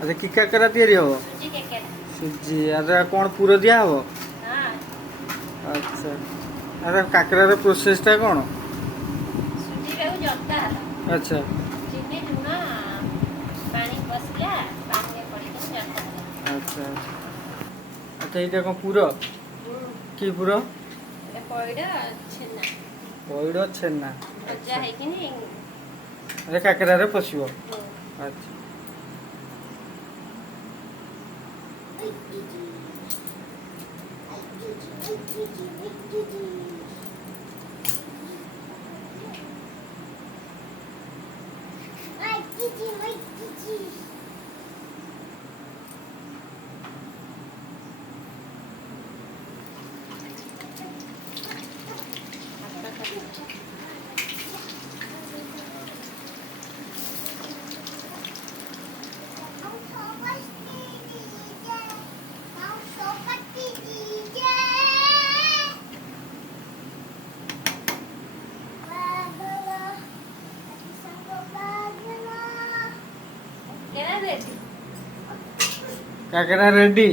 ଆଚ୍ଛା କି କାକରା ତିଆରି ହବ? ସୁଜି କାକେରା। ସୁଜି ଆଚ୍ଛା କଣ ପୁର ଦିଆ ହବ? ହଁ। ଆଚ୍ଛା ଆଚ୍ଛା କାକରାର ପ୍ରୋସେସଟା କଣ? ସୁଜିଟାକୁ ଜନ୍ତା ହେଲା। ଆଚ୍ଛା ଚିନି ଲୁଣ ପାଣି ବସିଲା ପାଣିରେ ପଡ଼ିକି ଜନ୍ତା ହେଲା। ଆଚ୍ଛା ଆଚ୍ଛା ଆଚ୍ଛା ଏଇଟା କଣ ପୁର? କି ପୁର? ଏଟା ପଇଡ଼ ଛେନା ପଇଡ଼ ଛେନା। ଭଜା ଆଚ୍ଛା ହେଇକିନି ଆଚ୍ଛା କାକରାରେ ପଶିବ। ହୁଁ। ଆଚ୍ଛା କେନା ରେଡି। କାକରା ରେଡି।